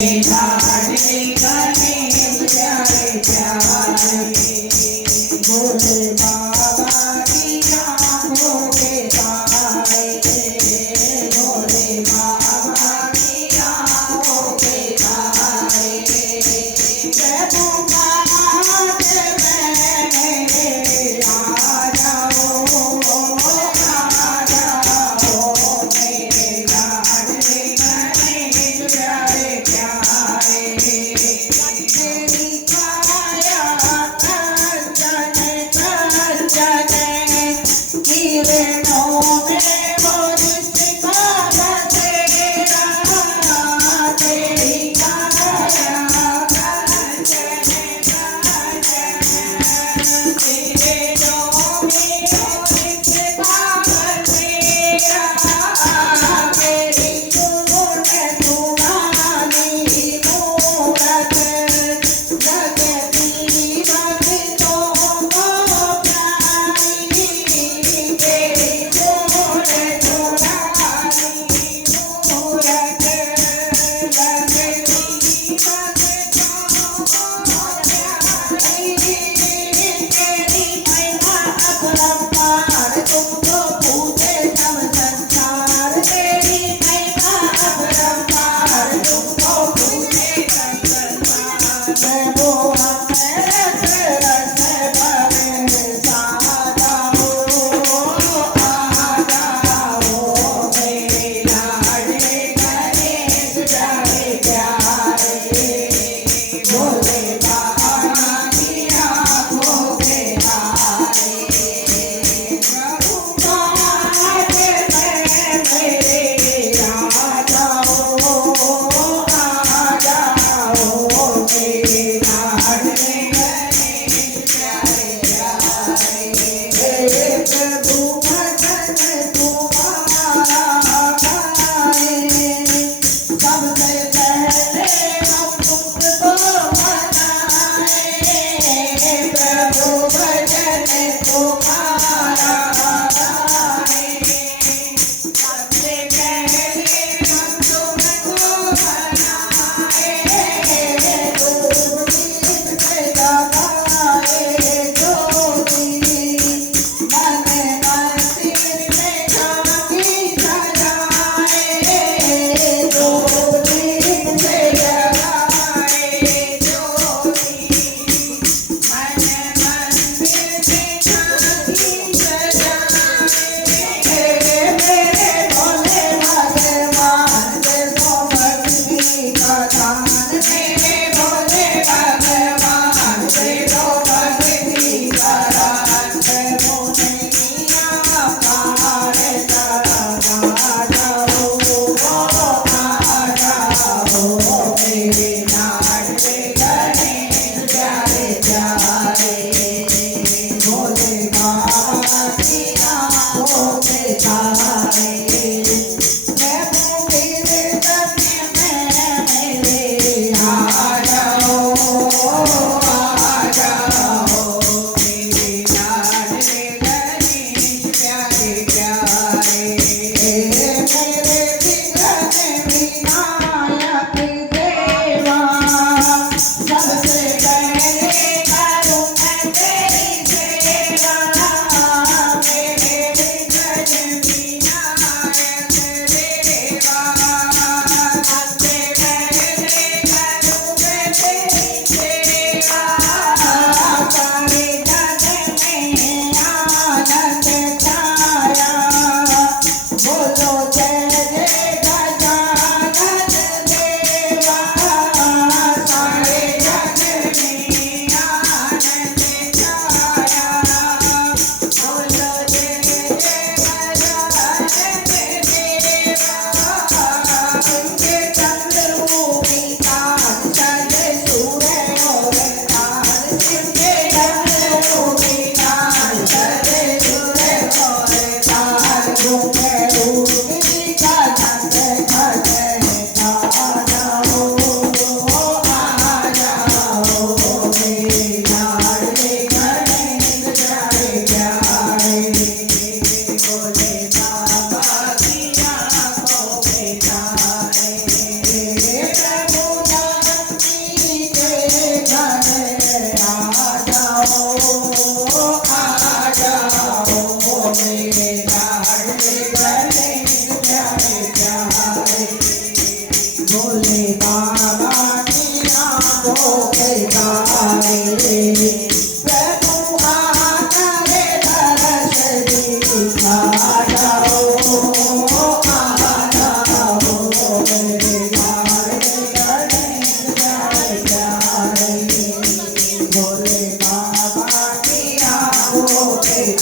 लाडले गणेश प्यारे प्यारे भोले बाबा की आँखों के तारे भोले बाबा की आँखों के तारे प्रभु नाथ मैंने आ जाओ मेरे लाडले गणेश प्यारे प्यारे तेरी काया किरणों में वो दिखा तेरा तेरी काया किरणों में वो दिखा तेरा तेरी सूरत तुम्हारी मूरत जगती भक्तों को प्यारी तेरी सूरत तुम्हारी मूरत जगती भक्तों को प्यारी तेरी महिमा अपरंपार तुमको पूजे सब संसार तेरी महिमा अपरंपार तुमको पूजे सब संसार वो हमें रस रस भरे सादा आ जाओ मेरे लाडले गणेश प्यारे प्यारे भोले बाबा की आँखों के तारे प्रभु नाथ मेरे आ जाओ मेरे लाडले गणेश प्यारे प्यारे हे प्रभु भजन तुम्हारा गाए सबसे पहले हम तुमको मनाए प्रभु भजन तुम्हारा गाए सबसे पहले हम तुमको मनाए गीत से लगाए ज्योति मन मंदिर में झांकी सजाए गीत से लगाए ज्योति मन मंदिर में झांकी सजाए मेरे भोले भगवान देखो भक्ति का दान मेरे भोले भगवान देखो भक्ति का दान प्रभु ने किया पार आ जाओ मेरे लाडले गणेश प्यारे प्यारे भोले बाबा की आँखों के तारे प्रभु कीर्तन में मेरे आ जाओ मेरे लाडले गणेश प्यारे प्यारे मेरे विघ्न विनायक लाडले गणेश